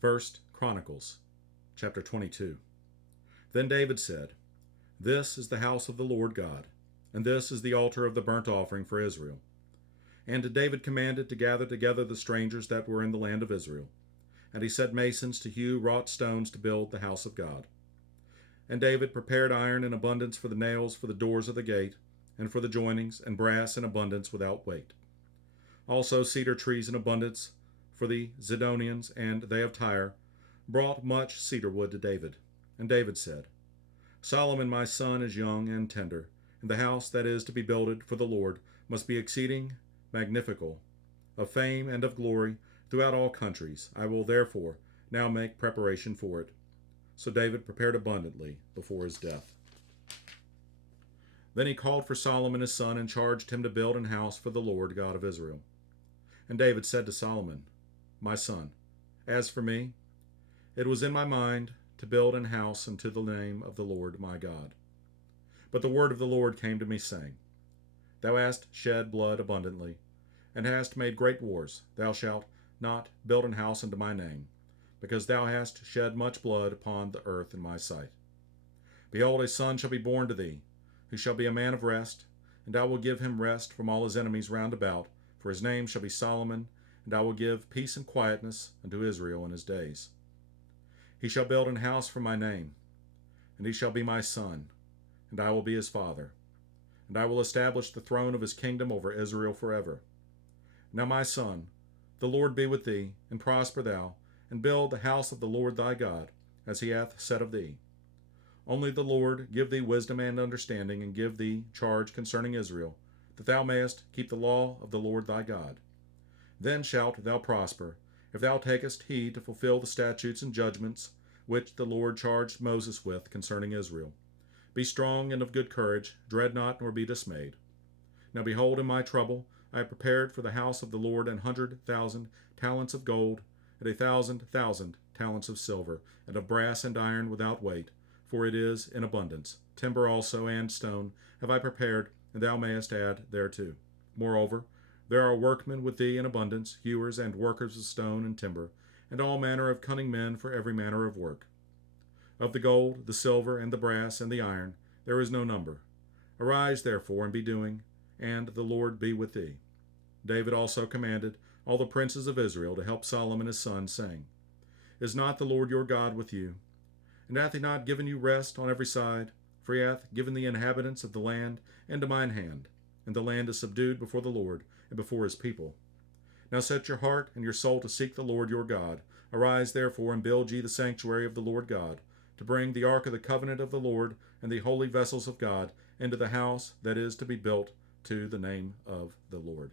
First Chronicles, chapter 22. Then David said, This is the house of the Lord God, and this is the altar of the burnt offering for Israel. And David commanded to gather together the strangers that were in the land of Israel. And he set masons to hew wrought stones to build the house of God. And David prepared iron in abundance for the nails for the doors of the gate, and for the joinings, and brass in abundance without weight. Also cedar trees in abundance for the Zidonians, and they of Tyre brought much cedar wood to David. And David said, Solomon my son is young and tender, and the house that is to be builded for the Lord must be exceeding magnifical, of fame and of glory throughout all countries. I will therefore now make preparation for it. So David prepared abundantly before his death. Then he called for Solomon his son and charged him to build an house for the Lord God of Israel. And David said to Solomon, My son, as for me, it was in my mind to build an house unto the name of the Lord my God. But the word of the Lord came to me, saying, Thou hast shed blood abundantly, and hast made great wars. Thou shalt not build an house unto my name, because thou hast shed much blood upon the earth in my sight. Behold, a son shall be born to thee, who shall be a man of rest, and I will give him rest from all his enemies round about, for his name shall be Solomon, and I will give peace and quietness unto Israel in his days. He shall build an house for my name, and he shall be my son, and I will be his father. And I will establish the throne of his kingdom over Israel forever. Now, my son, the Lord be with thee, and prosper thou, and build the house of the Lord thy God, as he hath said of thee. Only the Lord give thee wisdom and understanding, and give thee charge concerning Israel, that thou mayest keep the law of the Lord thy God. Then shalt thou prosper, if thou takest heed to fulfill the statutes and judgments which the Lord charged Moses with concerning Israel. Be strong and of good courage, dread not, nor be dismayed. Now behold, in my trouble I have prepared for the house of the Lord 100,000 talents of gold, and 1,000,000 talents of silver, and of brass and iron without weight, for it is in abundance. Timber also and stone have I prepared, and thou mayest add thereto. Moreover, there are workmen with thee in abundance, hewers and workers of stone and timber, and all manner of cunning men for every manner of work. Of the gold, the silver, and the brass, and the iron, there is no number. Arise, therefore, and be doing, and the Lord be with thee. David also commanded all the princes of Israel to help Solomon his son, saying, Is not the Lord your God with you? And hath he not given you rest on every side? For he hath given the inhabitants of the land into mine hand, and the land is subdued before the Lord and before his people. Now set your heart and your soul to seek the Lord your God. Arise, therefore, and build ye the sanctuary of the Lord God, to bring the ark of the covenant of the Lord and the holy vessels of God into the house that is to be built to the name of the Lord.